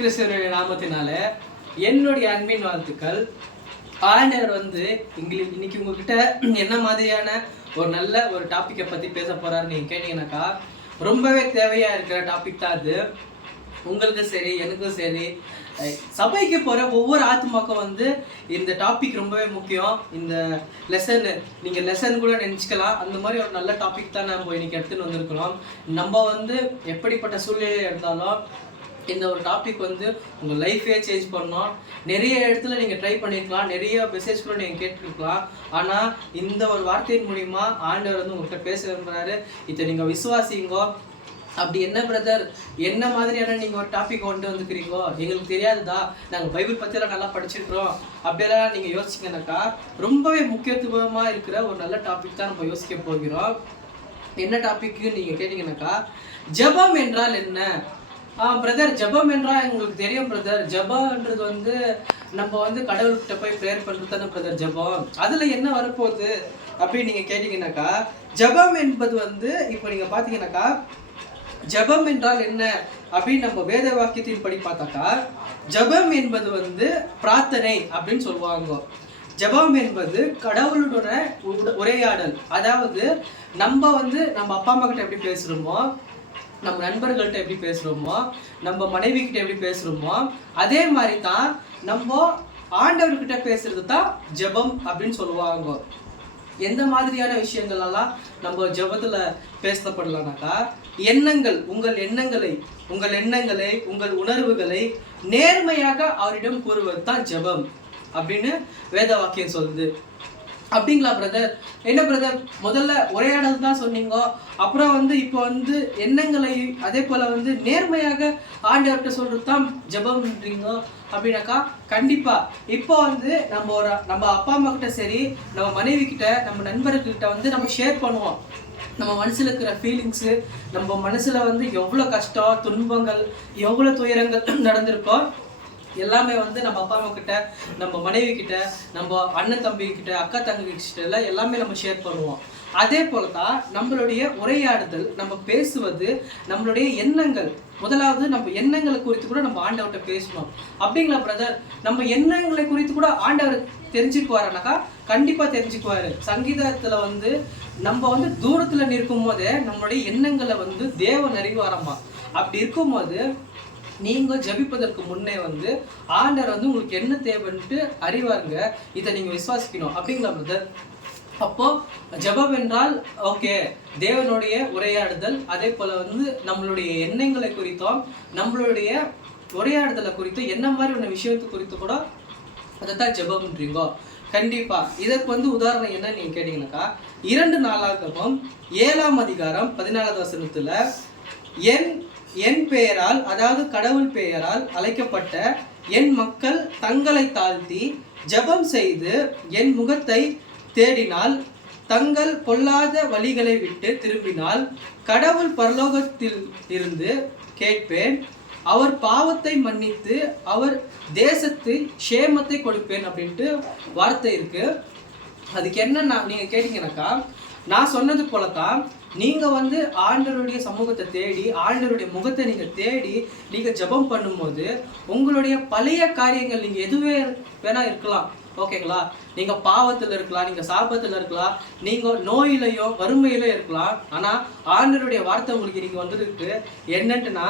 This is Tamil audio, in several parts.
கிறிஸ்துவினுடைய நாமத்தினால என்னுடைய அன்பின் வாழ்த்துக்கள். ஆண்டவர் இன்னைக்கு உங்ககிட்ட என்ன மாதிரியான ஒரு நல்ல ஒரு டாப்பிக்கை பற்றி பேச போறாரு நீங்கள் கேட்டீங்கன்னாக்கா, ரொம்பவே தேவையாக இருக்கிற டாபிக் தான் அது. உங்களுக்கும் சரி எனக்கும் சரி சபைக்கு போகிற ஒவ்வொரு ஆத்மாக்கும் இந்த டாபிக் ரொம்பவே முக்கியம். இந்த நீங்கள் லெசன் கூட நினச்சிக்கலாம். அந்த மாதிரி ஒரு நல்ல டாபிக் தான் நம்ம இன்னைக்கு எடுத்துன்னு வந்திருக்கிறோம். நம்ம எப்படிப்பட்ட சூழ்நிலை இருந்தாலும் இந்த ஒரு டாபிக் உங்கள் லைஃபே சேஞ்ச் பண்ணோம். நிறைய இடத்துல நீங்கள் ட்ரை பண்ணியிருக்கலாம், நிறைய மெசேஜ் கூட நீங்கள் கேட்டுருக்கலாம். ஆனால் இந்த ஒரு வார்த்தையின் மூலிமா ஆண்டவர் உங்கள்கிட்ட பேச விரும்புகிறாரு. இதை நீங்கள் விசுவாசிங்கோ. அப்படி என்ன பிரதர், என்ன மாதிரியான நீங்கள் ஒரு டாபிக் வந்துக்கிறீங்கோ, எங்களுக்கு தெரியாதுதா, நாங்கள் பைபிள் பற்றியெல்லாம் நல்லா படிச்சிருக்கிறோம் அப்படியெல்லாம் நீங்கள் யோசிச்சிங்கனாக்கா, ரொம்பவே முக்கியத்துவமாக இருக்கிற ஒரு நல்ல டாபிக் தான் நம்ம யோசிக்க போகிறோம். என்ன டாபிக்கு நீங்கள் கேட்டீங்கன்னாக்கா, ஜெபம் என்றால் என்ன? பிரதர், ஜெபம் என்றால் எங்களுக்கு தெரியும் பிரதர். ஜெபம்ன்றது நம்ம கடவுள்கிட்ட போய் ப்ரேயர் பண்ணுறது தானே பிரதர் ஜெபம். அதில் என்ன வரப்போகுது அப்படின்னு நீங்கள் கேட்டிங்கனாக்கா, ஜெபம் என்பது இப்போ நீங்கள் பார்த்தீங்கன்னாக்கா, ஜெபம் என்றால் என்ன அப்படின்னு நம்ம வேத வாக்கியத்தின் படி பார்த்தாக்கா, ஜெபம் என்பது பிரார்த்தனை அப்படின்னு சொல்லுவாங்க. ஜெபம் என்பது கடவுளுடைய உரையாடல். அதாவது நம்ம நம்ம அப்பா அம்மா கிட்ட எப்படி பேசுகிறோமோ, நம்ம நண்பர்கள்ட்ட எப்படி பேசுகிறோமோ, நம்ம மனைவி கிட்ட எப்படி பேசுகிறோமோ, அதே மாதிரி தான் நம்ம ஆண்டவர்கிட்ட பேசுறது தான் ஜெபம் அப்படின்னு சொல்லுவாங்க. எந்த மாதிரியான விஷயங்கள் எல்லாம் நம்ம ஜெபத்துல பேசப்படலாம்னாக்கா, எண்ணங்கள், உங்கள் எண்ணங்களை உங்கள் உணர்வுகளை நேர்மையாக அவரிடம் கூறுவது தான் ஜெபம் அப்படின்னு வேத வாக்கியம் சொல்லுது. அப்படிங்களா பிரதர்? என்ன பிரதர், முதல்ல உரையாடல் தான் சொன்னீங்க, அப்புறம் இப்போ எண்ணங்களை அதே போல நேர்மையாக ஆண்டவர்கிட்ட சொல்றது தான் ஜெபம்ன்றீங்க அப்படின்னாக்கா, கண்டிப்பா இப்போ நம்ம அப்பா அம்மா கிட்ட சரி, நம்ம மனைவி கிட்ட, நம்ம நண்பர்கிட்ட நம்ம ஷேர் பண்ணுவோம். நம்ம மனசுல இருக்கிற ஃபீலிங்ஸு, நம்ம மனசுல எவ்வளோ கஷ்டம், துன்பங்கள், எவ்வளோ துயரங்கள் நடந்திருக்கோ எல்லாமே நம்ம அப்பா அம்மா கிட்ட, நம்ம மனைவி கிட்ட, நம்ம அண்ணன் தம்பி கிட்ட, அக்கா தங்கி கிட்ட எல்லாம் எல்லாமே நம்ம ஷேர் பண்ணுவோம். அதே போல தான் நம்மளுடைய உரையாடுதல், நம்ம பேசுவது, நம்மளுடைய எண்ணங்கள். முதலாவது நம்ம எண்ணங்களை குறித்து கூட நம்ம ஆண்டவர்கிட்ட பேசணும். அப்படிங்களா பிரதர்? நம்ம எண்ணங்களை குறித்து கூட ஆண்டவர் தெரிஞ்சுக்குவாருனாக்கா, கண்டிப்பா தெரிஞ்சுக்குவாரு. சங்கீதத்துல நம்ம தூரத்துல நிற்கும் போதே நம்மளுடைய எண்ணங்களை தேவன் அறிவாரம்மா. அப்படி இருக்கும்போது நீங்க ஜபிப்பதற்கு முன்னே ஆண்டவர் உங்களுக்கு என்ன தேவைன்ட்டு அறிவாருங்க. இதை நீங்க விசுவாசிக்கணும். அப்படிங்களா பிரதர்? அப்போ ஜெபம் என்றால் ஓகே, தேவனுடைய உரையாடுதல். அதே போல நம்மளுடைய எண்ணங்களை குறித்தோம், நம்மளுடைய உரையாடுதலை குறித்தும், என்ன மாதிரி ஒரு விஷயத்து குறித்து கூட அதைத்தான் ஜெபம்ன்றீங்கோ. கண்டிப்பா இதற்கு உதாரணம் என்ன நீங்க கேட்டீங்கன்னாக்கா, 2 நாளாகமம் 7ஆம் அதிகாரம் 14வது வசனத்துல, என் பெயரால், அதாவது கடவுள் பெயரால் அழைக்கப்பட்ட என் மக்கள் தங்களை தாழ்த்தி ஜெபம் செய்து என் முகத்தை தேடினால், தங்கள் பொல்லாத வழிகளை விட்டு திரும்பினால், கடவுள் பரலோகத்தில் இருந்து கேட்பேன், அவர் பாவத்தை மன்னித்து அவர் தேசத்து சேமத்தை கொடுப்பேன் அப்படின்ட்டு வார்த்தை இருக்கு. அதுக்கு என்ன நீங்க கேட்டீங்கன்னாக்கா, நான் சொன்னது போலதான் நீங்க ஆண்டவருடைய சமூகத்தை தேடி, ஆண்டவருடைய முகத்தை நீங்க தேடி நீங்க ஜெபம் பண்ணும்போது, உங்களுடைய பழைய காரியங்கள், நீங்க எதுவே வேணா இருக்கலாம், ஓகேங்களா? நீங்க பாவத்துல இருக்கலாம், நீங்க சாபத்துல இருக்கலாம், நீங்க நோயிலையோ வறுமையிலோ இருக்கலாம். ஆனா ஆண்டவருடைய வார்த்தை உங்களுக்கு நீங்க வந்திருக்கு என்னன்ட்டுனா,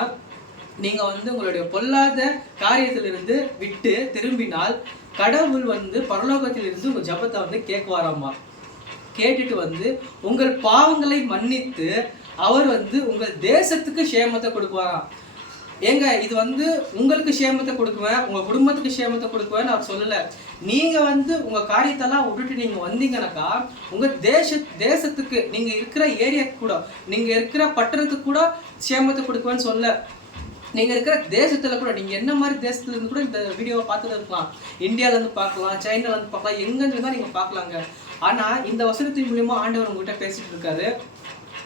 நீங்க உங்களுடைய பொல்லாத காரியத்திலிருந்து விட்டு திரும்பினால், கடவுள் பரலோகத்தில் இருந்து உங்க ஜெபத்தை கேட்குவாராமா. கேட்டுட்டு உங்கள் பாவங்களை மன்னித்து அவர் உங்கள் தேசத்துக்கு சேமத்தை கொடுக்குவாராம். ஏங்க, இது உங்களுக்கு சேமத்தை கொடுக்குவேன், உங்க குடும்பத்துக்கு சேமத்தை கொடுக்குவேன்னு அவர் சொல்லல. நீங்க உங்க காரியத்தெல்லாம் விட்டுட்டு நீங்க வந்தீங்கன்னாக்கா, உங்க தேசத்துக்கு, நீங்க இருக்கிற ஏரியாவுக்கு கூட, நீங்க இருக்கிற பட்டணத்துக்கு கூட சேமத்தை கொடுக்குவேன்னு சொல்ல. நீங்க இருக்கிற தேசத்துல கூட, நீங்க என்ன மாதிரி தேசத்துல இருந்து கூட இந்த வீடியோவை பார்த்துட்டு இருக்கலாம். இந்தியால இருந்து பார்க்கலாம், சைனால இருந்து பார்க்கலாம், எங்கிருந்து தான் நீங்க பார்க்கலாங்க. ஆனா இந்த வசனத்தின் மூலியமா ஆண்டவர் உங்ககிட்ட பேசிட்டு இருக்காரு.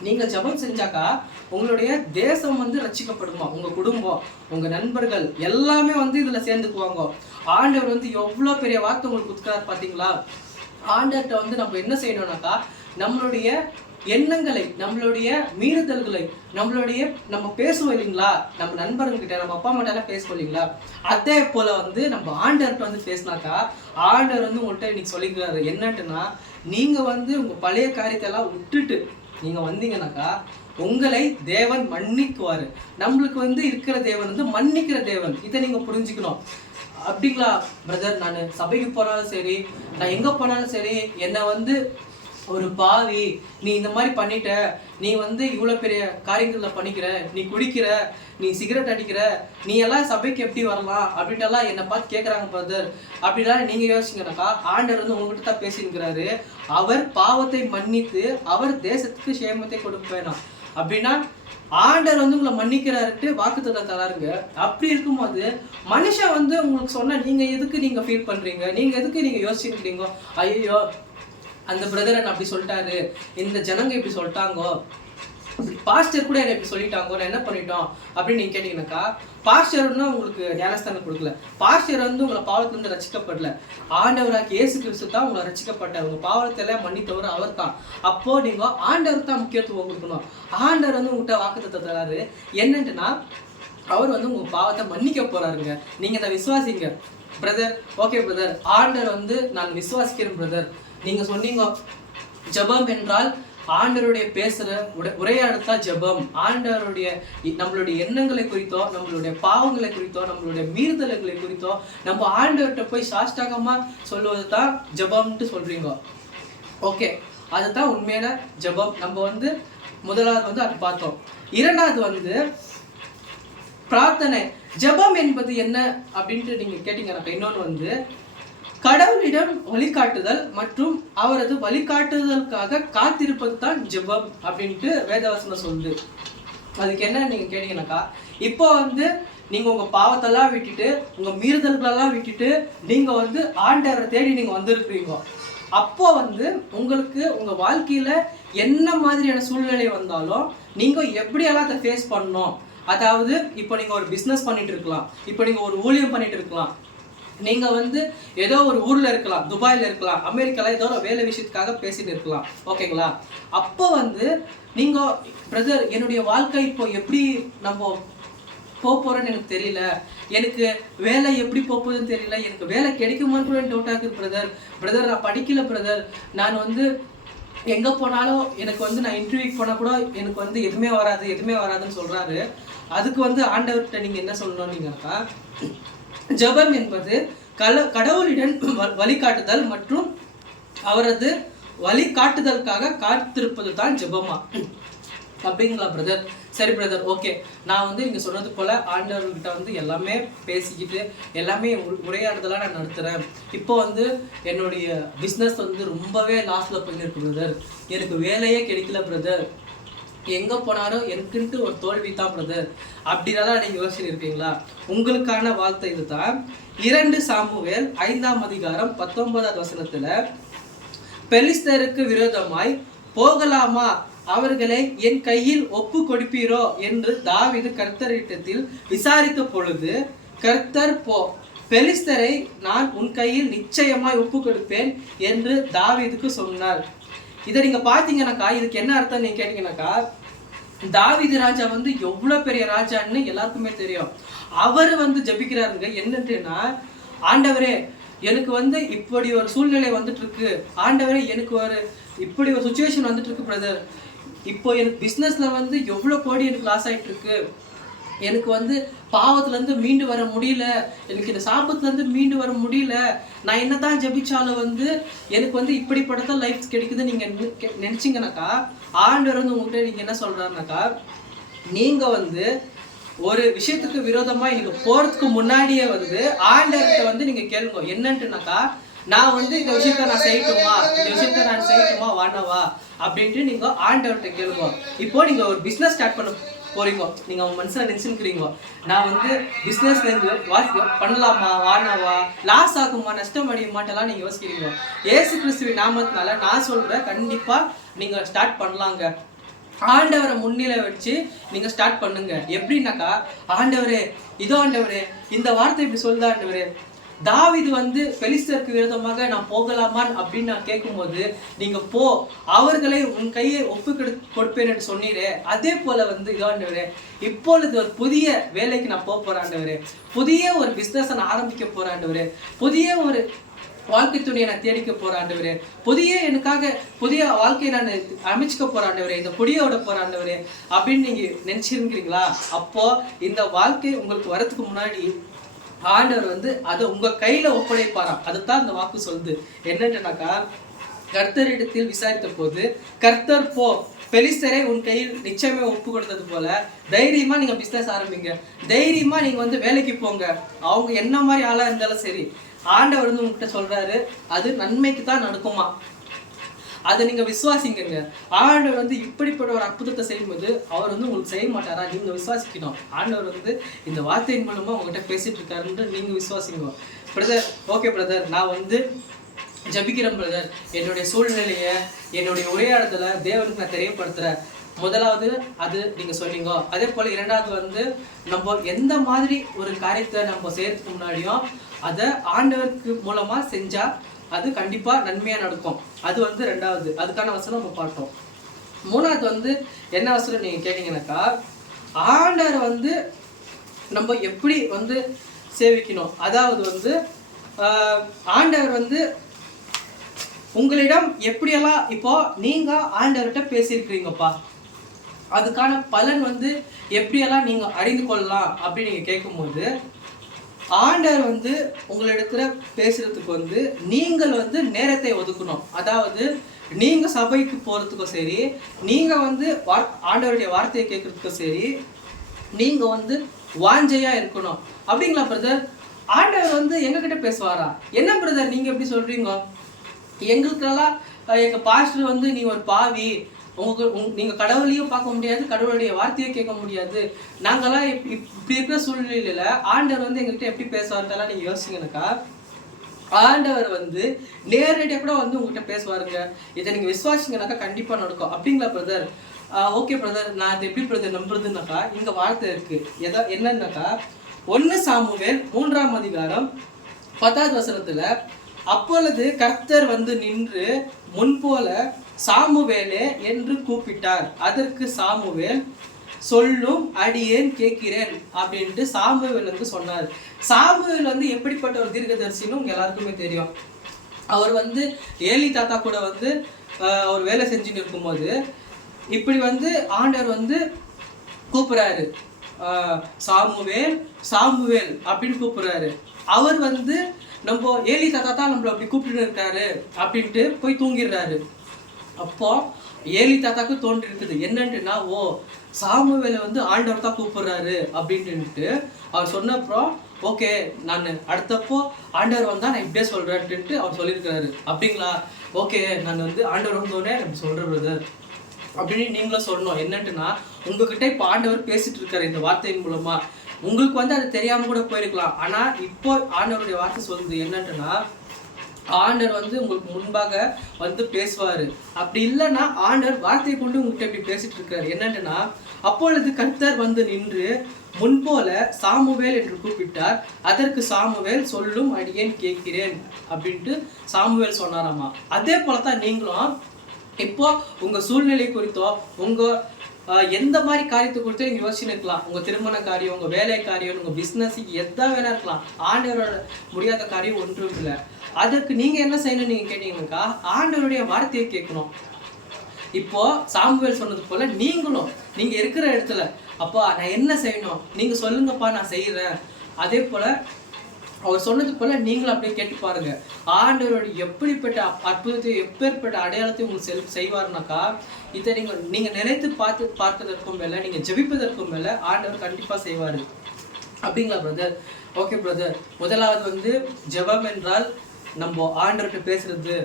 நீங்க ஜெபம் செஞ்சாக்கா உங்களுடைய தேசம் ரட்சிக்கப்படுமா, உங்க குடும்பம், உங்க நண்பர்கள் எல்லாமே இதுல சேர்ந்துக்குவாங்க. ஆண்டவர் எவ்வளவு பெரிய வார்த்தை உங்களுக்கு கொடுக்குறாரு பாத்தீங்களா? ஆண்டவர்கிட்ட நம்ம என்ன செய்யணும்னாக்கா, நம்மளுடைய எண்ணங்களை, நம்மளுடைய மீறுதல்களை, நம்ம பேசுவோம் இல்லைங்களா, நம்ம நண்பர்கிட்ட, நம்ம அப்பா அம்மா எல்லாம் பேசுவோம் இல்லைங்களா, அதே போல வந்து நம்ம ஆண்டவர்கிட்ட வந்து பேசினாக்கா ஆண்டவர் வந்து உங்கள்கிட்ட இன்னைக்கு சொல்லிக்கிறாரு என்னன்ட்டுனா, நீங்க வந்து உங்க பழைய காரியத்தை எல்லாம் விட்டுட்டு நீங்க வந்தீங்கன்னாக்கா உங்களை தேவன் மன்னிக்குவாரு. நம்மளுக்கு வந்து இருக்கிற தேவன் வந்து மன்னிக்கிற தேவன். இதை நீங்க புரிஞ்சுக்கணும். அப்படிங்களா பிரதர், நான் சபைக்கு போனாலும் சரி, நான் எங்க போனாலும் சரி, என்னை வந்து ஒரு பாவி, நீ இந்த மாதிரி பண்ணிட்ட, நீ வந்து இவ்வளோ பெரிய காரியங்கள்ல பண்ணிக்கிற, நீ குடிக்கிற, நீ சிகரெட் அடிக்கிற, நீ எல்லாம் சபைக்கு எப்படி வரலாம் அப்படின்ட்டு எல்லாம் என்னை பார்த்து கேட்குறாங்க பிரதர். அப்படிலாம் நீங்கள் யோசிச்சிங்கனாக்கா ஆண்டவர் வந்து உங்ககிட்ட தான் பேசியிருக்கிறாரு. அவர் பாவத்தை மன்னித்து அவர் தேசத்துக்கு சேமத்தை கொடுப்பேனா அப்படின்னா ஆண்டவர் வந்து உங்களை மன்னிக்கிறாருட்டு வாக்குத்தத்தம் தராருங்க. அப்படி இருக்கும்போது மனுஷன் வந்து உங்களுக்கு சொன்னா நீங்க எதுக்கு நீங்க ஃபீல் பண்றீங்க, நீங்க எதுக்கு நீங்க யோசிக்கிறீங்க, ஐயோ அந்த பிரதர் என்ன அப்படி சொல்லிட்டாரு, இந்த ஜனங்க இப்படி சொல்லிட்டாங்கோ, பாஸ்டர் கூட என்ன இப்படி சொல்லிட்டாங்கோ, நான் என்ன பண்ணிட்டோம் அப்படின்னு நீங்க கேட்டீங்கன்னாக்கா பாஸ்டர்னா உங்களுக்கு ஞானஸ்தானம் கொடுக்கல. பாஸ்டர் வந்து உங்களை பாவத்திலிருந்து ரசிக்கப்படல. ஆண்டவராக இயேசு கிறிஸ்து தான் உங்களை ரசிக்கப்பட்ட, உங்க பாவத்தெல்லாம் மன்னித்தவர் அவர் தான். அப்போ நீங்க ஆண்டவர் தான் முக்கியத்துவம் கொடுக்கணும். ஆண்டவர் வந்து உங்கள்கிட்ட வாக்குத்தத்தம் தராரு என்னன்ட்டுனா அவர் வந்து உங்க பாவத்தை மன்னிக்க போறாருங்க. நீங்க அதை விசுவாசிங்க பிரதர். ஓகே பிரதர், ஆண்டவர் வந்து நான் விசுவாசிக்கிறேன் பிரதர். நீங்க சொன்னீங்க ஜெபம் என்றால் ஆண்டவருடைய பேசுற உரையாடத்தான் ஜெபம். ஆண்டவருடைய நம்மளுடைய எண்ணங்களை குறித்தோ, நம்மளுடைய பாவங்களை குறித்தோ, நம்மளுடைய மீறுதல்களை குறித்தோ நம்ம ஆண்டவர்கிட்ட போய் சாஷ்டாகமா சொல்லுவது தான் ஜெபம்ட்டு சொல்றீங்க. ஓகே, அதுதான் உண்மையான ஜெபம். நம்ம வந்து முதலாவது வந்து அது பார்த்தோம். இரண்டாவது வந்து பிரார்த்தனை. ஜெபம் என்பது என்ன அப்படின்ட்டு நீங்க கேட்டீங்கன்னா இன்னொன்று வந்து கடவுளிடம் வழிகாட்டுதல் மற்றும் அவரது வழிகாட்டுதலுக்காக காத்திருப்பது தான் ஜெபம் அப்படின்ட்டு வேதவசனம் சொல்லுது. அதுக்கு என்ன நீங்க கேட்டீங்கன்னாக்கா இப்போ வந்து நீங்க உங்க பாவத்தெல்லாம் விட்டுட்டு உங்க மீறுதல்களெல்லாம் விட்டுட்டு நீங்க வந்து ஆண்டவரை தேடி நீங்க வந்திருக்கிறீங்க. அப்போ வந்து உங்களுக்கு உங்க வாழ்க்கையில என்ன மாதிரியான சூழ்நிலை வந்தாலும் நீங்க எப்படியெல்லாம் அதை ஃபேஸ் பண்ணணும். அதாவது இப்போ நீங்க ஒரு பிஸ்னஸ் பண்ணிட்டு இருக்கலாம், இப்போ நீங்க ஒரு ஊழியம் பண்ணிட்டு இருக்கலாம், நீங்க வந்து ஏதோ ஒரு ஊர்ல இருக்கலாம், துபாயில இருக்கலாம், அமெரிக்கால ஏதோ ஒரு வேலை விஷயத்துக்காக பேசிட்டு இருக்கலாம். ஓகேங்களா? அப்போ வந்து நீங்க பிரதர் என்னுடைய வாழ்க்கை இப்போ எப்படி நம்ம போறோன்னு எனக்கு தெரியல, எனக்கு வேலை எப்படி போகுதுன்னு தெரியல, எனக்கு வேலை கிடைக்குமான்னு கூட டவுட்டா இருக்குது பிரதர் நான் படிக்கல பிரதர், நான் வந்து எங்க போனாலும் எனக்கு வந்து நான் இன்டர்வியூக்கு போனா கூட எனக்கு வந்து எதுவுமே வராதுன்னு சொல்றாரு. அதுக்கு வந்து ஆண்டவர்கிட்ட நீங்க என்ன சொல்லணும்னீங்கக்கா, ஜெபம் என்பது கடவுளிடம் வழிகாட்டுதல் மற்றும் அவரது வழிகாட்டுதலுக்காக காத்திருப்பது தான் ஜெபமா அப்படிங்களா பிரதர்? சரி பிரதர், ஓகே. நான் வந்து நீங்க சொன்னது போல ஆண்டவர்கிட்ட வந்து எல்லாமே பேசிக்கிட்டு எல்லாமே உரையாடுதலாக நான் நடத்துகிறேன். இப்போ வந்து என்னுடைய பிஸ்னஸ் வந்து ரொம்பவே லாஸ்ட்ல போயிருக்கு பிரதர், எனக்கு வேலையே கிடைக்கல பிரதர், எங்கே போனாலும் எனக்குன்ட்டு ஒரு தோல்வி தான் பிரதர் அப்படிதான் நீங்கள் யோசிச்சிருக்கீங்களா? உங்களுக்கான வார்த்தை இது தான். 2 சாமுவேல் 5ஆம் அதிகாரம் 19ஆவது வசனத்துல பெலிஸ்தருக்கு விரோதமாய் போகலாமா, அவர்களை என் கையில் ஒப்பு கொடுப்பீரோ என்று தாவீது கர்த்தரிடத்தில் விசாரித்த பொழுது கர்த்தர் பெலிஸ்தரை நான் உன் கையில் நிச்சயமாய் ஒப்பு கொடுப்பேன் என்று தாவீதுக்கு சொன்னார். இதை நீங்க பாத்தீங்கன்னாக்கா இதுக்கு என்ன அர்த்தம் நீங்க கேட்டீங்கன்னாக்கா தாவீது ராஜா வந்து எவ்வளவு பெரிய ராஜான்னு எல்லாருக்குமே தெரியும். அவர் வந்து ஜபிக்கிறாருங்க என்னன்னா, ஆண்டவரே எனக்கு வந்து இப்படி ஒரு சூழ்நிலை வந்துட்டு இருக்கு, ஆண்டவரே எனக்கு ஒரு இப்படி ஒரு சுச்சுவேஷன் வந்துட்டு இருக்கு பிரதர், இப்போ எனக்கு பிஸ்னஸ்ல வந்து எவ்வளோ கோடி எனக்கு லாஸ் ஆகிட்டு இருக்கு, எனக்கு வந்து பாவத்துலேருந்து மீண்டு வர முடியல, எனக்கு இந்த சாபத்துலேருந்து மீண்டு வர முடியல, நான் என்ன தான் ஜபிச்சாலும் வந்து எனக்கு வந்து இப்படிப்பட்ட லைஃப் கிடைக்குதுன்னு நீங்கள் நினச்சிங்கனாக்கா ஆண்டவர் வந்து உங்கள்கிட்ட நீங்கள் என்ன சொல்கிறாருனாக்கா, நீங்கள் வந்து ஒரு விஷயத்துக்கு விரோதமாக நீங்கள் போகிறதுக்கு முன்னாடியே வந்து ஆண்டவர்கிட்ட வந்து நீங்கள் கேளுங்க என்னன்ட்டுனாக்கா, நான் வந்து இந்த விஷயத்த நான் செய்யட்டுமா வானவா அப்படின்ட்டு நீங்கள் ஆண்டவர்கிட்ட கேளுங்க. இப்போ நீங்கள் ஒரு பிஸ்னஸ் ஸ்டார்ட் பண்ண போறீங்க, நீங்க உங்க மனசுல நினைச்சுக்கிறீங்க நான் வந்து பிசினஸ்ல இருந்து பண்ணலாமா வானாவா, லாஸ் ஆகுமா நஷ்டம் அடையுமாட்டெல்லாம் நீங்க யோசிக்கிறீங்க. ஏசு கிறிஸ்துவின் நாமத்தினால நான் சொல்றேன், கண்டிப்பா நீங்க ஸ்டார்ட் பண்ணலாங்க. ஆண்டவரை முன்னிலை வச்சு நீங்க ஸ்டார்ட் பண்ணுங்க. எப்படின்னாக்கா, ஆண்டவரே இதோ ஆண்டவரே இந்த வார்த்தை இப்படி சொல்லுதா ஆண்டவரே, தாவீது வந்து பெலிஸ்தருக்கு விரோதமாக நான் போகலாமான் அப்படின்னு நான் கேட்கும்போது நீங்க போ, அவர்களை உன் கையை ஒப்பு கொடுப்பேன் என்று சொன்னீரே, அதே போல வந்து ஆண்டவரே இப்பொழுது ஒரு புதிய வேலைக்கு நான் போறேன் ஆண்டவரே, புதிய ஒரு பிசினஸ் நான் ஆரம்பிக்க போறேன் ஆண்டவரே, புதிய ஒரு வாழ்க்கை துணையை நான் தேடிக்க போறேன் ஆண்டவரே, எனக்காக புதிய வாழ்க்கையை நான் அமைச்சுக்க போறேன் ஆண்டவரே, இந்த கொடியோட போறேன் ஆண்டவரே அப்படின்னு நீங்க நினைச்சிருக்கிறீங்களா? அப்போ இந்த வாழ்க்கை உங்களுக்கு வரதுக்கு முன்னாடி ஆண்டவர் வந்து அதை உங்க கையில ஒப்படைப்பாராம். அதுதான் இந்த வாக்கு சொல்லுது. என்னன்னுனாக்கா, கர்த்தரிடத்தில் விசாரித்த போது கர்த்தர் போ, பெலிஸ்தரை உன் கையில் நிச்சயமே ஒப்பு கொடுத்தது போல தைரியமா நீங்க பிசினஸ் ஆரம்பிங்க, தைரியமா நீங்க வந்து வேலைக்கு போங்க. அவங்க என்ன மாதிரி ஆளா இருந்தாலும் சரி, ஆண்டவர் வந்து உங்ககிட்ட சொல்றாரு, அது நன்மைக்கு தான் நடக்குமா, அதை நீங்க விசுவாசிங்க. ஆண்டவர் வந்து இப்படிப்பட்ட ஒரு அற்புதத்தை செய்யும்போது அவர் வந்து உங்களுக்கு செய்ய மாட்டாரா? நீங்க விசுவாசிக்கணும். ஆண்டவர் வந்து இந்த வார்த்தையின் மூலமா உங்ககிட்ட பேசிட்டு இருக்காருன்னு நீங்க விசுவாசிங்க. பிரதர், ஓகே பிரதர், நான் வந்து ஜபிக்கிறேன் பிரதர், என்னுடைய சூழ்நிலையை என்னுடைய உரையாடுதலை தேவனுக்கு நான் தெரியப்படுத்துறேன். முதலாவது அது நீங்க சொன்னீங்க. அதே போல இரண்டாவது வந்து நம்ம எந்த மாதிரி ஒரு காரியத்தை நம்ம செய்யறதுக்கு முன்னாடியும் அதை ஆண்டவருக்கு மூலமா செஞ்சா அது கண்டிப்பா நன்மையா நடக்கும். அது வந்து ரெண்டாவது, அதுக்கான வசனம் நம்ம பார்த்தோம். மூணாவது வந்து என்ன வசனம் நீங்க கேட்டீங்கன்னாக்கா, ஆண்டவர் வந்து நம்ம எப்படி வந்து சேவிக்கணும். அதாவது வந்து ஆண்டவர் வந்து உங்களிடம் எப்படியெல்லாம் இப்போ நீங்க ஆண்டவர்கிட்ட பேசியிருக்கிறீங்கப்பா, அதுக்கான பலன் வந்து எப்படியெல்லாம் நீங்க அறிந்து கொள்ளலாம் அப்படின்னு நீங்க கேட்கும்போது, ஆண்டவர் வந்து உங்களிடத்துல பேசுறதுக்கு வந்து நீங்கள் வந்து நேரத்தை ஒதுக்கணும். அதாவது நீங்க சபைக்கு போறதுக்கும் சரி, நீங்க வந்து ஆண்டவருடைய வார்த்தையை கேட்கறதுக்கும் சரி, நீங்க வந்து வாஞ்சையா இருக்கணும். அப்படிங்களா பிரதர்? ஆண்டவர் வந்து எங்ககிட்ட பேசுவாரா? என்ன பிரதர் நீங்க எப்படி சொல்றீங்க? எங்களுக்கெல்லாம் எங்க பாஸ்டர் வந்து நீ ஒரு பாவி, நீங்க கடவுளையும் பார்க்க முடியாது, கடவுளுடைய வார்த்தையை கேட்க முடியாது, நாங்கெல்லாம் இப்படி இருக்கிற சூழ்நிலையில ஆண்டவர் வந்து எங்ககிட்ட எப்படி பேசுவாருக்கெல்லாம் நீங்க யோசிங்கனாக்கா, ஆண்டவர் வந்து நேரடியாக கூட வந்து உங்ககிட்ட பேசுவாருங்க. இதை நீங்க விசுவாசிங்கனாக்கா கண்டிப்பா நடக்கும். அப்படிங்களா பிரதர்? ஓகே பிரதர், நான் அதை எப்படி பிரதர் நம்புறதுனாக்கா இங்க வார்த்தை இருக்கு. என்னன்னாக்கா 1 சாமுவேல் 3ஆம் அதிகாரம் 10வது வசனத்துல, அப்பொழுது கர்த்தர் வந்து நின்று முன்போல சாமுவேலே என்று கூப்பிட்டார், அதற்கு சாமுவேல் சொல்லும் அடியேன் கேட்கிறேன் அப்படின்ட்டு சாமுவேல் வந்து சொன்னார். சாமுவேல் வந்து எப்படிப்பட்ட ஒரு தீர்க்கதரிசின்னு உங்க எல்லாருக்குமே தெரியும். அவர் வந்து ஏலி தாத்தா கூட வந்து அவர் வேலை செஞ்சுன்னு இருக்கும்போது இப்படி வந்து ஆண்டவர் வந்து கூப்பிடுறாரு, சாமுவேல் சாமுவேல் அப்படின்னு கூப்பிடுறாரு. அவர் வந்து நம்ம ஏலி தாத்தா தான் நம்மள அப்படி கூப்பிட்டு இருக்காரு அப்படின்ட்டு போய் தூங்கிடுறாரு. அப்போ ஏலி தாத்தாக்கு தோன்றி இருக்குது என்னன்ட்டுனா, ஓ சாமுவேலை வந்து ஆண்டவர் தான் கூப்பிடுறாரு அப்படின்ட்டு அவர் சொன்னப்புறம், ஓகே நான் அடுத்தப்போ ஆண்டவர் வந்தா நான் இப்படியே சொல்றேன்ட்டு அவர் சொல்லியிருக்கிறாரு. அப்படிங்களா? ஓகே, நான் வந்து ஆண்டவர் வந்தோடனே அப்படி சொல்றேன் பிரதர் அப்படின்னு நீங்களும் சொல்லணும். என்னன்ட்டுனா, உங்ககிட்ட இப்போ ஆண்டவர் பேசிட்டு இருக்காரு இந்த வார்த்தையின் மூலமா. உங்களுக்கு வந்து அது தெரியாம கூட போயிருக்கலாம். ஆனா இப்போ ஆண்டவருடைய வார்த்தை சொல்லுது என்னன்ட்டுனா, ஆண்டவர் வந்து உங்களுக்கு முன்பாக வந்து பேசுவாரு. அப்படி இல்லைன்னா ஆண்டவர் வார்த்தையை கொண்டு உங்ககிட்ட இப்படி பேசிட்டு இருக்காரு. என்னன்ட்டுனா, அப்பொழுது கர்த்தர் வந்து நின்று முன்போல சாமுவேல் என்று கூப்பிட்டார், அதற்கு சாமுவேல் சொல்லும் அடியேன் கேட்கிறேன் அப்படின்ட்டு சாமுவேல் சொன்னாராமா. அதே போலதான் நீங்களும் இப்போ உங்க சூழ்நிலை குறித்தோ உங்க எந்த மாதிரி காரியத்தை குறித்தோ நீங்க யோசிச்சுன்னு இருக்கலாம். உங்க திருமண காரியம், உங்க வேலை காரியம், உங்க பிசினஸ் எதா வேணா இருக்கலாம். ஆண்டவரோட முடியாத காரியம் ஒன்றும் இல்லை. அதற்கு நீங்க என்ன செய்யணும் நீங்க கேட்டீங்கன்னாக்கா, ஆண்டவருடைய வார்த்தையை கேட்கணும். இப்போ சாமுவேல் சொன்னது போல நீங்களும் நீங்க இருக்கிற இடத்துல, அப்பா நான் என்ன செய்யணும் நீங்க சொல்லுங்கப்பா நான் செய்யறேன். அதே போல அவர் சொன்னது போல நீங்களும் அப்படியே கேட்டு பாருங்க. ஆண்டவரோட எப்படிப்பட்ட அற்புதத்தையும் எப்பேற்பட்ட அடையாளத்தையும் உங்களுக்கு செய்வார்னாக்கா, இதை நீங்க நினைத்து பார்ப்பதற்கும் மேல, நீங்க ஜெபிப்பதற்கும் மேல ஆண்டவர் கண்டிப்பா செய்வாரு. அப்படிங்களா பிரதர்? ஓகே பிரதர், முதலாவது வந்து ஜெபம் என்றால் நம்ம ஆண்டவர்கிட்ட பேசுறது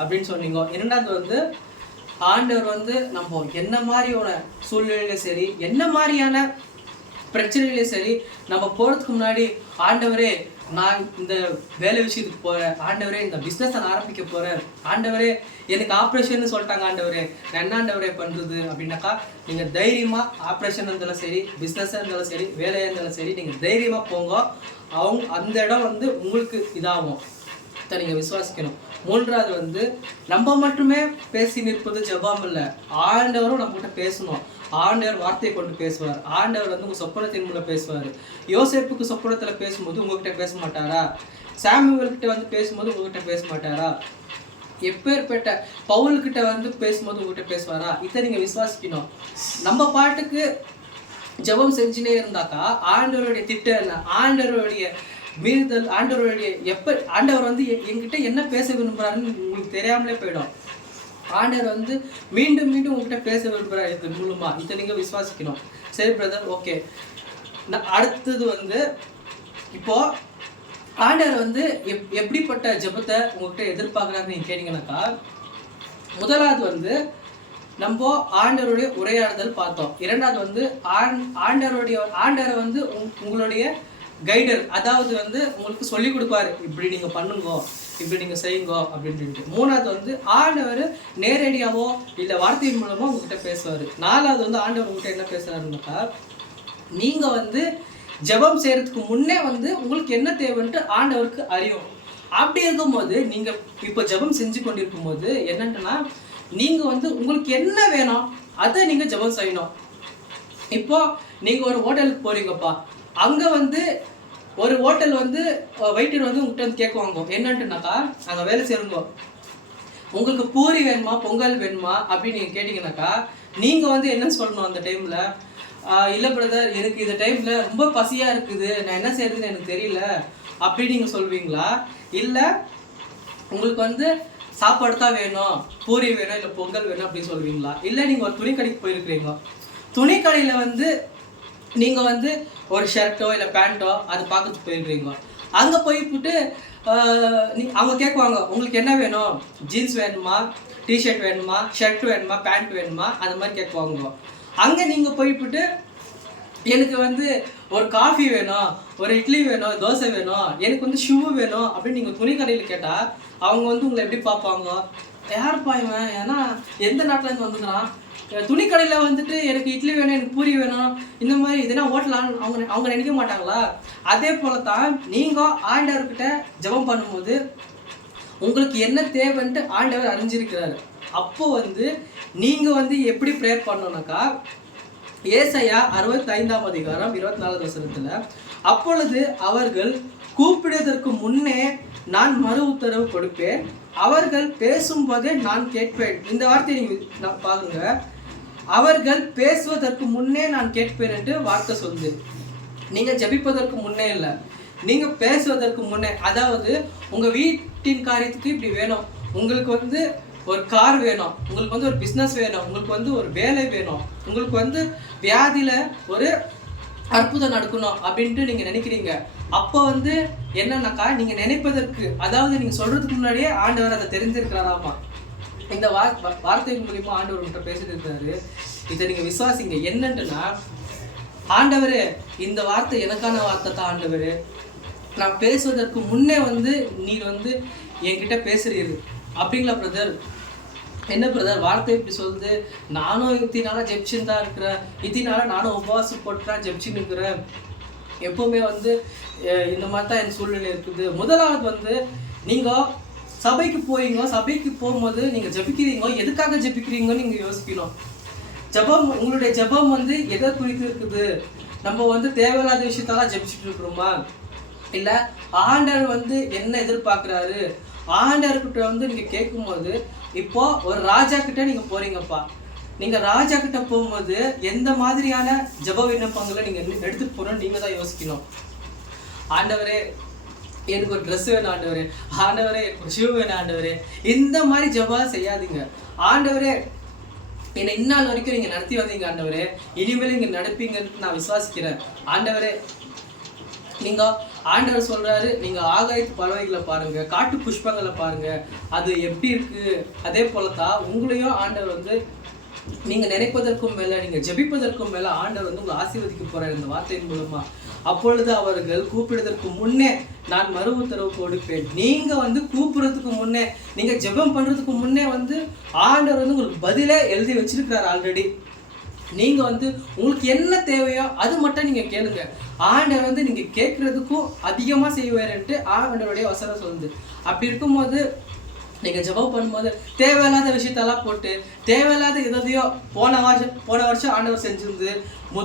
அப்படின்னு சொன்னீங்க. இரண்டாவது வந்து ஆண்டவர் வந்து நம்ம என்ன மாதிரியான சூழ்நிலையிலும் சரி, என்ன மாதிரியான பிரச்சனையிலையும் சரி, நம்ம போறதுக்கு முன்னாடி ஆண்டவரே நான் இந்த வேலை விஷயத்துக்கு போறேன், ஆண்டவரே இந்த பிஸ்னஸ் நான் ஆரம்பிக்க போறேன், ஆண்டவரே எனக்கு ஆப்ரேஷன் சொல்லிட்டாங்க, ஆண்டவரே நான் என்ன ஆண்டவரே பண்றது அப்படின்னாக்கா, நீங்க தைரியமா ஆப்ரேஷன் இருந்தாலும் சரி, பிஸ்னஸாக இருந்தாலும் சரி, வேலையாக இருந்தாலும் சரி, நீங்க தைரியமா போங்க. அந்த இடம் வந்து உங்களுக்கு இதாகும். அதை நீங்கள் விசுவாசிக்கணும். மூன்றாவது வந்து நம்ம மட்டுமே பேசி நிற்பது ஜெபம் இல்லை, ஆண்டவரும் நம்மகிட்ட பேசணும். ஆண்டவர் வார்த்தையை கொண்டு பேசுவார். ஆண்டவர் வந்து உங்கள் சொப்பனத்தின் மூலம் பேசுவார். யோசேப்புக்கு சொப்பனத்தில் பேசும்போது உங்ககிட்ட பேச மாட்டாரா? சாமுவேல்கிட்ட வந்து பேசும்போது உங்ககிட்ட பேச மாட்டாரா? எப்பேற்பட்ட பவுல்கிட்ட வந்து பேசும்போது உங்ககிட்ட பேசுவாரா? இதை நீங்கள் விசுவாசிக்கணும். நம்ம பாட்டுக்கு ஜெபம் செஞ்சுனே இருந்தாக்கா ஆண்டவருடைய திட்டம் என்ன, ஆண்டவருடைய மீறுதல், ஆண்டவருடைய ஆண்டவர் வந்து என்கிட்ட என்ன பேச விரும்புகிறாருன்னு உங்களுக்கு தெரியாமலே போயிடும். ஆண்டவர் வந்து மீண்டும் மீண்டும் உங்ககிட்ட பேச விரும்புகிறார் இது மூலமா. இதை நீங்கள் விசுவாசிக்கணும். சரி பிரதர், ஓகே. அடுத்தது வந்து இப்போ ஆண்டவர் வந்து எப்படிப்பட்ட ஜெபத்தை உங்ககிட்ட எதிர்பார்க்குறாருன்னு நீங்கள் கேட்டீங்கன்னாக்கா, முதலாவது வந்து நம்ம ஆண்டவருடைய உரையாடுதல் பார்த்தோம். இரண்டாவது வந்து ஆண்டவரை வந்து உங்களுடைய கைடர், அதாவது வந்து உங்களுக்கு சொல்லிக் கொடுப்பாரு, இப்படி நீங்கள் பண்ணுங்க, இப்படி நீங்கள் செய்யுங்க அப்படின்ட்டு. மூணாவது வந்து ஆண்டவர் நேரடியாவோ இல்லை வார்த்தையின் மூலமாக உங்ககிட்ட பேசுவார். நாலாவது வந்து ஆண்டவர் உங்ககிட்ட என்ன பேசுகிறாருன்னாக்கா, நீங்கள் வந்து ஜெபம் செய்கிறதுக்கு முன்னே வந்து உங்களுக்கு என்ன தேவைன்ட்டு ஆண்டவருக்கு அறியும். அப்படி இருக்கும்போது நீங்கள் இப்போ ஜெபம் செஞ்சு கொண்டிருக்கும் போது என்னன்ட்டுனா, நீங்கள் வந்து உங்களுக்கு என்ன வேணும் அதை நீங்கள் ஜெபம் செய்யணும். இப்போ நீங்கள் ஒரு ஹோட்டலுக்கு போகிறீங்கப்பா, அங்கே வந்து ஒரு ஹோட்டல் வந்து வெயிட்டர் வந்து உங்கள்கிட்ட வந்து கேட்குவாங்க என்னன்ட்டுனாக்கா, அங்கே வேலை செய்யுங்க, உங்களுக்கு பூரி வேணுமா பொங்கல் வேணுமா அப்படின்னு நீங்கள் கேட்டிங்கனாக்கா, நீங்கள் வந்து என்ன சொல்லணும் அந்த டைமில்? இல்லை பிரதர், எனக்கு இந்த டைமில் ரொம்ப பசியாக இருக்குது, நான் என்ன செய்யறதுன்னு எனக்கு தெரியல அப்படின்னு நீங்கள் சொல்வீங்களா? இல்லை உங்களுக்கு வந்து சாப்பாடு தான் வேணும், பூரி வேணும், இல்லை பொங்கல் வேணும் அப்படின்னு சொல்வீங்களா? இல்லை நீங்கள் ஒரு துணிக்கடைக்கு போயிருக்கிறீங்க, துணிக்கடையில் வந்து நீங்கள் வந்து ஒரு ஷர்ட்டோ இல்லை பேண்ட்டோ அது பார்க்கறதுக்கு போயிருக்கிறீங்க. அங்கே போய்விட்டு அவங்க கேட்குவாங்க உங்களுக்கு என்ன வேணும், ஜீன்ஸ் வேணுமா, டிஷர்ட் வேணுமா, ஷர்ட் வேணுமா, பேண்ட் வேணுமா, அது மாதிரி கேட்குவாங்க. அங்கே நீங்கள் போய்விட்டு எனக்கு வந்து ஒரு காஃபி வேணும், ஒரு இட்லி வேணும், தோசை வேணும், எனக்கு வந்து ஷூ வேணும் அப்படின்னு நீங்கள் துணிக்கடையில் கேட்டால் அவங்க வந்து உங்களை எப்படி பார்ப்பாங்க? யாருப்பா இவன், ஏன்னா எந்த நாட்டிலேருந்து வந்துக்கிறான், துணிக்கடையில் வந்துட்டு எனக்கு இட்லி வேணும், எனக்கு பூரி வேணும், இந்த மாதிரி இதெல்லாம் ஹோட்டலான்னு அவங்க நினைக்க மாட்டாங்களா? அதே போல தான் நீங்கள் ஆண்டவர்கிட்ட ஜெபம் பண்ணும்போது உங்களுக்கு என்ன தேவைன்ட்டு ஆண்டவர் அறிஞ்சிருக்கிறாரு. அப்போ வந்து நீங்கள் வந்து எப்படி ப்ரேயர் பண்ணணும்னாக்கா, ஏசாயா 65ஆம் அதிகாரம் 24வது வசனத்தில், அப்பொழுது அவர்கள் கூப்பிடுவதற்கு முன்னே நான் மறு உத்தரவு கொடுப்பேன், அவர்கள் பேசும்போதே நான் கேட்பேன். இந்த வார்த்தையை நீங்கள் பாருங்க, அவர்கள் பேசுவதற்கு முன்னே நான் கேட்பேன் என்று வார்த்தை சொல்லுது. நீங்கள் ஜெபிப்பதற்கு முன்னே இல்லை, நீங்கள் பேசுவதற்கு முன்னே. அதாவது உங்கள் வீட்டின் காரியத்துக்கு இப்படி வேணும், உங்களுக்கு வந்து ஒரு கார் வேணும், உங்களுக்கு வந்து ஒரு பிஸ்னஸ் வேணும், உங்களுக்கு வந்து ஒரு வேலை வேணும், உங்களுக்கு வந்து வியாதியில் ஒரு அற்புதம் நடக்கணும் அப்படின்ட்டு நீங்கள் நினைக்கிறீங்க. அப்போ வந்து என்னன்னாக்கா, நீங்கள் நினைப்பதற்கு, அதாவது நீங்கள் சொல்கிறதுக்கு முன்னாடியே ஆண்டவர் அதை தெரிஞ்சிருக்கிறாராமா. இந்த வார்த்தை மூலிமா ஆண்டவர் உங்கள்கிட்ட பேசிட்டு இருக்காரு. இதை நீங்கள் விசுவாசிங்க. என்னன்ட்டுனா, ஆண்டவர் இந்த வார்த்தை எனக்கான வார்த்தை தான் ஆண்டவர், நான் பேசுவதற்கு முன்னே வந்து நீர் வந்து என்கிட்ட பேசுறீரு அப்படிங்களா பிரதர்? என்ன பிரதர் வார்த்தை இப்படி சொல்லுது, நானும் இத்தினால ஜெபிச்சுன்னு தான் இருக்கிறேன், இத்தினால நானும் உபவாசம் போட்டுதான் ஜெபிச்சுன்னு இருக்கிறேன், எப்போவுமே வந்து இந்த மாதிரி தான் என் சூழ்நிலை இருக்குது. முதலாவது வந்து நீங்கள் சபைக்கு போறீங்க, சபைக்கு போகும்போது நீங்கள் ஜெபிக்கிறீங்க, எதுக்காக ஜெபிக்கிறீங்கன்னு நீங்கள் யோசிக்கணும். ஜெபம், உங்களுடைய ஜெபம் வந்து எதை குறித்து இருக்குது? நம்ம வந்து தேவையில்லாத விஷயத்தெல்லாம் ஜெபிச்சுட்டு இருக்கிறோமா, இல்லை ஆண்டவர் வந்து என்ன எதிர்பார்க்குறாரு, ஆண்டவர்கிட்ட வந்து நீங்கள் கேட்கும்போது, இப்போ ஒரு ராஜா கிட்ட நீங்கள் போறீங்கப்பா, நீங்கள் ராஜா கிட்ட போகும்போது எந்த மாதிரியான ஜெப விண்ணப்பங்களை நீங்கள் எடுத்துட்டு போகணும்னு நீங்கள் தான் யோசிக்கணும். ஆண்டவரே எனக்கு ஒரு ட்ரெஸ் வேணும், ஆண்டவரே ஆண்டவரே எனக்கு ஒரு ஷூ வேணும், ஆண்டவரே இந்த மாதிரி ஜெபம் செய்யாதீங்க. ஆண்டவரே என்னை இந்நாள் வரைக்கும் நீங்கள் நடத்தி வந்தீங்க, ஆண்டவரே இனிமேல் நீங்கள் நடப்பீங்கன்னு நான் விசுவாசிக்கிறேன். ஆண்டவரே நீங்கள் ஆண்டவர் சொல்கிறாரு, நீங்கள் ஆகாயத்து பறவைகளை பாருங்கள், காட்டு புஷ்பங்களை பாருங்கள், அது எப்படி இருக்குது. அதே போல தான் உங்களையும் ஆண்டவர் வந்து நீங்கள் நினைப்பதற்கும் மேலே, நீங்கள் ஜெபிப்பதற்கும் மேலே ஆண்டவர் வந்து உங்களை ஆசீர்வதிக்க போகிறார் இந்த வார்த்தையின் மூலமாக. அப்பொழுது அவர்கள் கூப்பிடுவதற்கு முன்னே நான் மறு உத்தரவு கொடுப்பேன். நீங்கள் வந்து கூப்பிடுறதுக்கு முன்னே, நீங்கள் ஜெபம் பண்ணுறதுக்கு முன்னே வந்து ஆண்டவர் வந்து உங்களுக்கு பதிலே எழுதி வச்சிருக்கிறார் ஆல்ரெடி. நீங்கள் வந்து உங்களுக்கு என்ன தேவையோ அது மட்டும் நீங்கள் கேளுங்க. ஆண்டவர் வந்து நீங்கள் கேட்குறதுக்கும் அதிகமாக செய்வாருன்ட்டு ஆண்டவருடைய வசனம் சொல்லுது. அப்படி இருக்கும்போது நீங்கள் ஜெபம் பண்ணும்போது தேவையில்லாத விஷயத்தெல்லாம் போட்டு தேவையில்லாத எதையோ போன வருஷம் ஆண்டவர் செஞ்சிருந்து,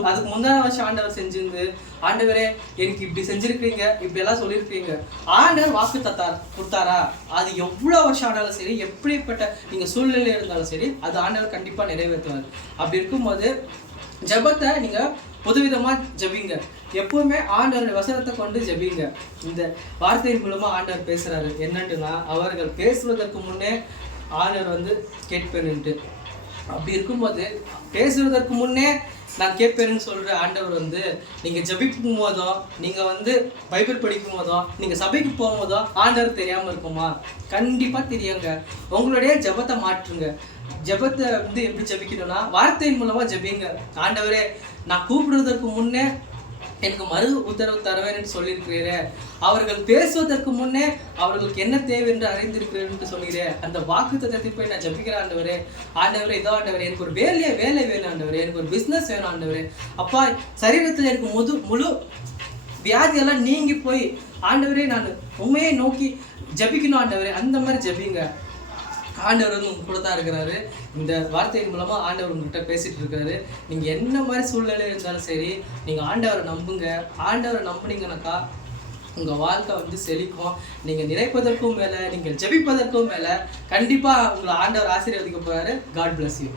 அதுக்கு முந்தின வருஷம் ஆண்டவர் செஞ்சிருந்து, ஆண்டவரே எனக்கு இப்படி செஞ்சுருக்கீங்க, இப்படியெல்லாம் சொல்லியிருக்கீங்க, ஆண்டவர் வாக்கு கொடுத்தாரா? அது எவ்வளோ வருஷம் ஆனாலும் சரி, எப்படிப்பட்ட நீங்கள் சூழ்நிலை இருந்தாலும் சரி, அது ஆண்டவர் கண்டிப்பாக நிறைவேற்றுவார். அப்படி இருக்கும்போது ஜெபத்தை நீங்கள் புதுவிதமாக ஜெபிங்க. எப்பவுமே ஆண்டவருடைய வசனத்தை கொண்டு ஜெபிங்க. இந்த வார்த்தையின் மூலமாக ஆண்டவர் பேசுகிறாரு என்னன்ட்டுனா, அவர்கள் பேசுவதற்கு முன்னே ஆண்டவர் வந்து கேட்பேன்ட்டு. அப்படி இருக்கும்போது பேசுவதற்கு முன்னே நான் கேட்பேன்னு சொல்கிற ஆண்டவர் வந்து நீங்கள் ஜெபிக்கும் போதோ, நீங்கள் வந்து பைபிள் படிக்கும் போதோ, நீங்கள் சபைக்கு போகும்போதோ ஆண்டவர் தெரியாமல் இருக்குமா? கண்டிப்பாக தெரியுங்க. உங்களுடைய ஜெபத்தை மாற்றுங்க. ஜெபத்தை வந்து எப்படி ஜெபிக்கணும்னா, வார்த்தையின் மூலமாக ஜெபிங்க. ஆண்டவரே நான் கூப்பிடுவதற்கு முன்னே எனக்கு மறு உத்தரவு தருவேன்னு சொல்லியிருக்கிறீரே, அவர்கள் பேசுவதற்கு முன்னே அவர்களுக்கு என்ன தேவை என்று அறிந்திருக்கிறேன் சொல்கிறேன். அந்த வாக்குத்தத்தத்தை போய் நான் ஜெபிக்கிறேன். ஆண்டவரே இதோ ஆண்டவரே, எனக்கு ஒரு வேலை வேணும் ஆண்டவரே, எனக்கு ஒரு பிஸ்னஸ் வேணும் ஆண்டவரே. அப்பா, சரீரத்தில் எனக்கு முழு வியாதியெல்லாம் நீங்கி போய் ஆண்டவரே நான் உண்மையை நோக்கி ஜெபிக்கணும் ஆண்டவரே. அந்த மாதிரி ஜெபிங்க. ஆண்டவர் வந்து உங்க கூட தான் இருக்கிறாரு. இந்த வார்த்தையின் மூலமா ஆண்டவர் உங்ககிட்ட பேசிட்டு இருக்காரு. நீங்க என்ன மாதிரி சூழ்நிலை இருந்தாலும் சரி, நீங்க ஆண்டவரை நம்புங்க. ஆண்டவரை நம்புனீங்கன்னாக்கா உங்க வாழ்க்கை வந்து செழிக்கும். நீங்க நினைப்பதற்கும் மேல, நீங்கள் ஜெபிப்பதற்கும் மேல கண்டிப்பா உங்களை ஆண்டவர் ஆசீர்வதிக்க போறாரு. God bless you.